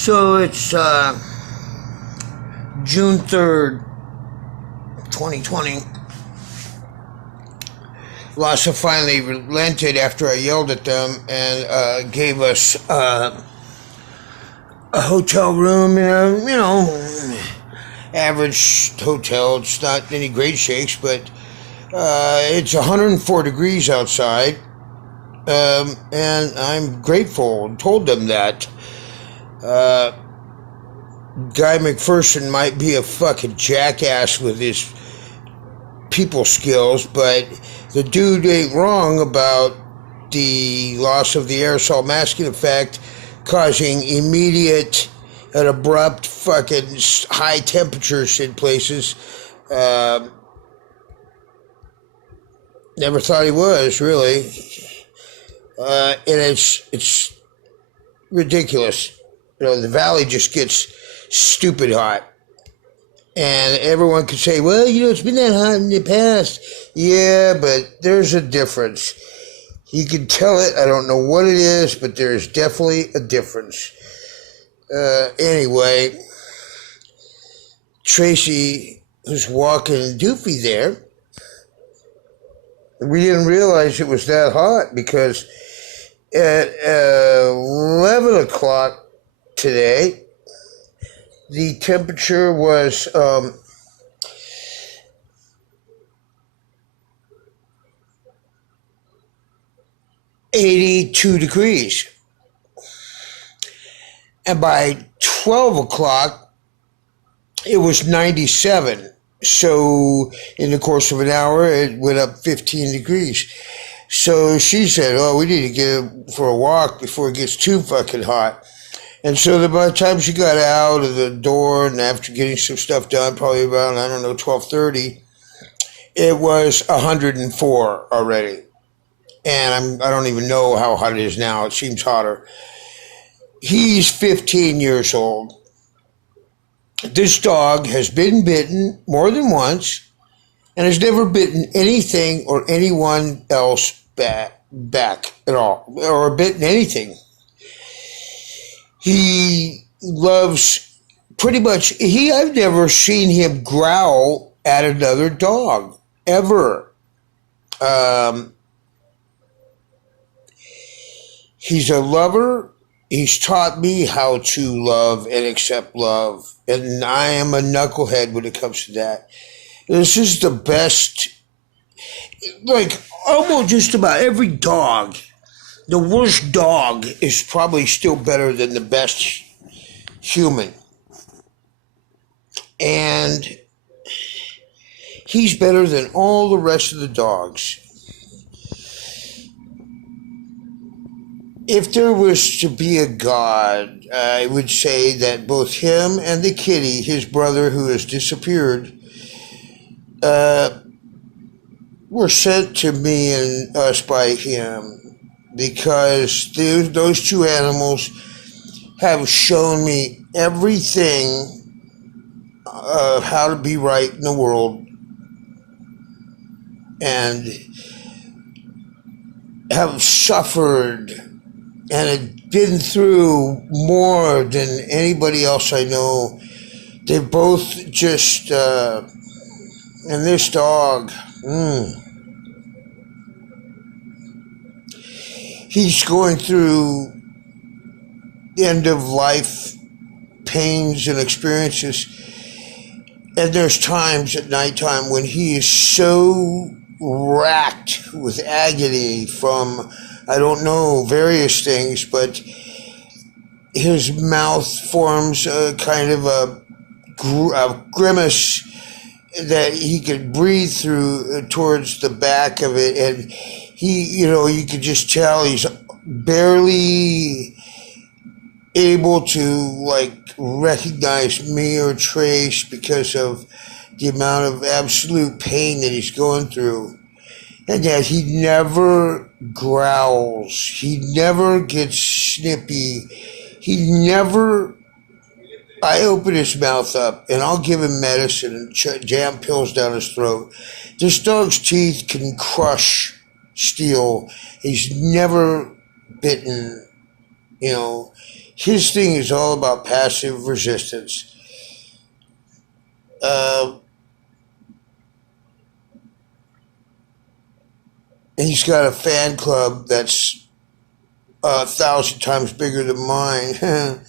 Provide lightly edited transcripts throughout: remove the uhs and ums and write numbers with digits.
So it's June 3rd, 2020. Lhasa finally relented after I yelled at them and gave us a hotel room in a, average hotel. It's not any great shakes, but it's 104 degrees outside. And I'm grateful and told them that. Guy McPherson might be a fucking jackass with his people skills, but the dude ain't wrong about the loss of the aerosol masking effect causing immediate and abrupt fucking high temperatures in places. Never thought he was, really. And it's ridiculous. The valley just gets stupid hot. And everyone could say, well, it's been that hot in the past. Yeah, but there's a difference. You can tell it. I don't know what it is, but there's definitely a difference. Anyway, Tracy was walking Doofy there. We didn't realize it was that hot because at 11 o'clock today, the temperature was 82 degrees. And by 12 o'clock, it was 97. So in the course of an hour, it went up 15 degrees. So she said, we need to get for a walk before it gets too fucking hot. And so by the time she got out of the door and after getting some stuff done, probably around, 12:30, it was 104 already. And I don't even know how hot it is now. It seems hotter. He's 15 years old. This dog has been bitten more than once and has never bitten anything or anyone else back at all, or bitten anything. He loves pretty much, I've never seen him growl at another dog, ever. He's a lover. He's taught me how to love and accept love. And I am a knucklehead when it comes to that. This is the best, like almost just about every dog. The worst dog is probably still better than the best human. And he's better than all the rest of the dogs. If there was to be a God, I would say that both him and the kitty, his brother who has disappeared, were sent to me and us by him. Because those two animals have shown me everything of how to be right in the world and have suffered and have been through more than anybody else I know. They both just, and this dog, he's going through end-of-life pains and experiences. And there's times at nighttime when he is so racked with agony from, I don't know, various things, but his mouth forms a kind of a grimace that he could breathe through towards the back of it. And he, you could just tell he's barely able to, recognize me or Trace because of the amount of absolute pain that he's going through. And yet he never growls. He never gets snippy. I open his mouth up and I'll give him medicine and jam pills down his throat. This dog's teeth can crush steel. He's never bitten You know, his thing is all about passive resistance. Uh, he's got a fan club that's 1,000 times bigger than mine, and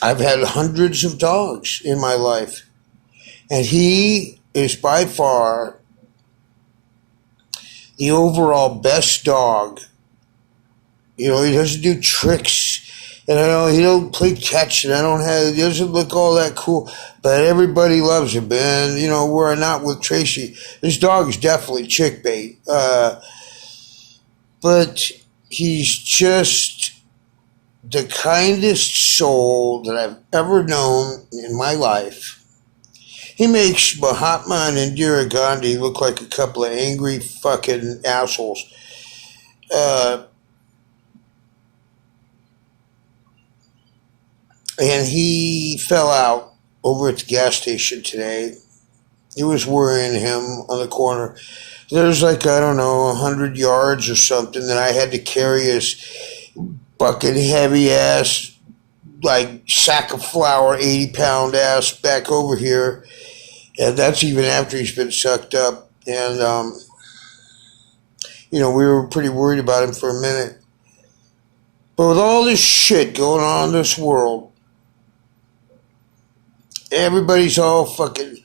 I've had hundreds of dogs in my life, and he is by far the overall best dog. You know, he doesn't do tricks, and I know he don't play catch, and he doesn't look all that cool, but everybody loves him. And you know, where I'm not with Tracy, this dog is definitely chick bait, but he's just the kindest soul that I've ever known in my life. He makes Mahatma and Indira Gandhi look like a couple of angry fucking assholes. And he fell out over at the gas station today. It was worrying him on the corner. There's like, I don't know, 100 yards or something that I had to carry his bucket heavy ass, like sack of flour, 80-pound ass back over here. And that's even after he's been sucked up. And, you know, we were pretty worried about him for a minute. But with all this shit going on in this world, everybody's all fucking,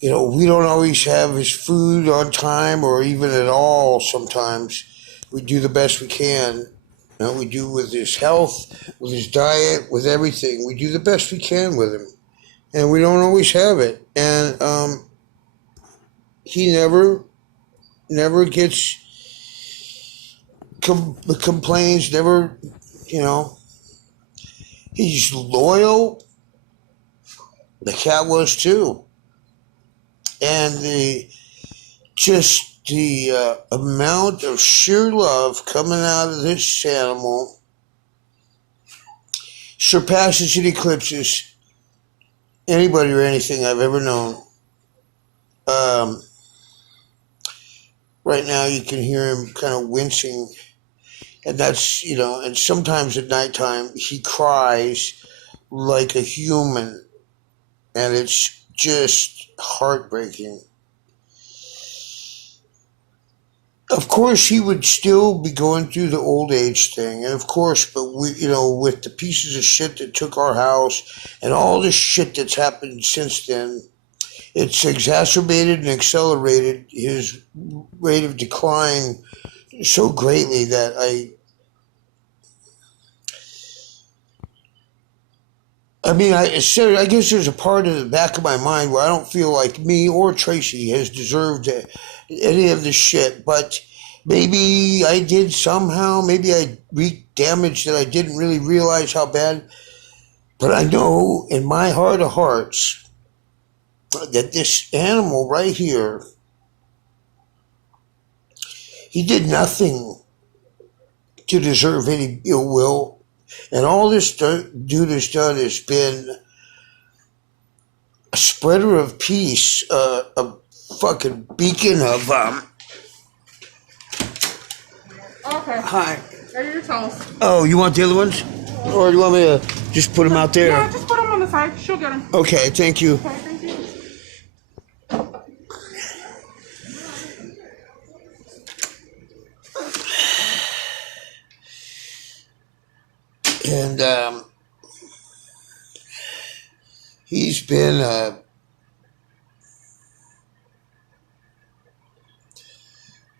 you know, we don't always have his food on time or even at all sometimes. We do the best we can. You know, we do with his health, with his diet, with everything. We do the best we can with him. And we don't always have it. And he never gets, complains, never, you know. He's loyal. The cat was too. And the amount of sheer love coming out of this animal surpasses and eclipses anybody or anything I've ever known. Right now you can hear him kind of wincing, and that's, you know, and sometimes at nighttime he cries like a human, and it's just heartbreaking. Of course, he would still be going through the old age thing, and of course, but we, you know, with the pieces of shit that took our house and all the shit that's happened since then, it's exacerbated and accelerated his rate of decline so greatly that I guess there's a part of the back of my mind where I don't feel like me or Tracy has deserved any of this shit, but maybe I did somehow. Maybe I wreaked damage that I didn't really realize how bad. But I know in my heart of hearts that this animal right here, he did nothing to deserve any ill will. And all this dude has done has been a spreader of peace, a fucking beacon of, Okay. Hi. There are your toast. Oh, you want the other ones? Or do you want me to just put them out there? Yeah, just put them on the side. She'll get them. Okay, thank you. Okay, thank you. And he's been a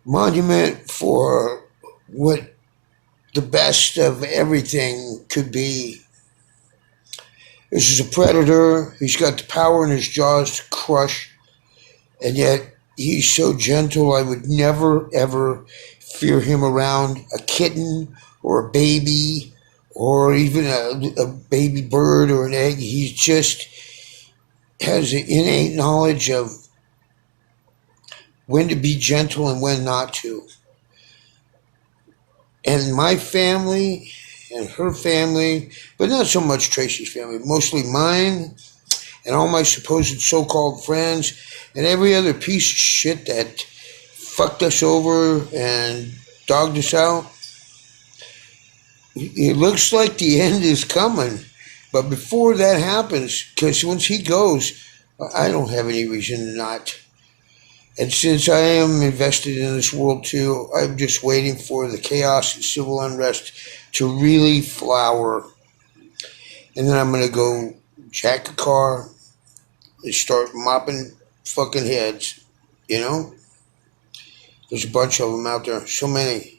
monument for what the best of everything could be. This is a predator. He's got the power in his jaws to crush, and yet he's so gentle. I would never, ever fear him around a kitten or a baby or even a baby bird or an egg. He just has an innate knowledge of when to be gentle and when not to. And my family and her family, but not so much Tracy's family, mostly mine and all my supposed so-called friends and every other piece of shit that fucked us over and dogged us out. It looks like the end is coming. But before that happens, because once he goes, I don't have any reason to not. And since I am invested in this world too, I'm just waiting for the chaos and civil unrest to really flower. And then I'm going to go jack a car and start mopping fucking heads. You know? There's a bunch of them out there. So many.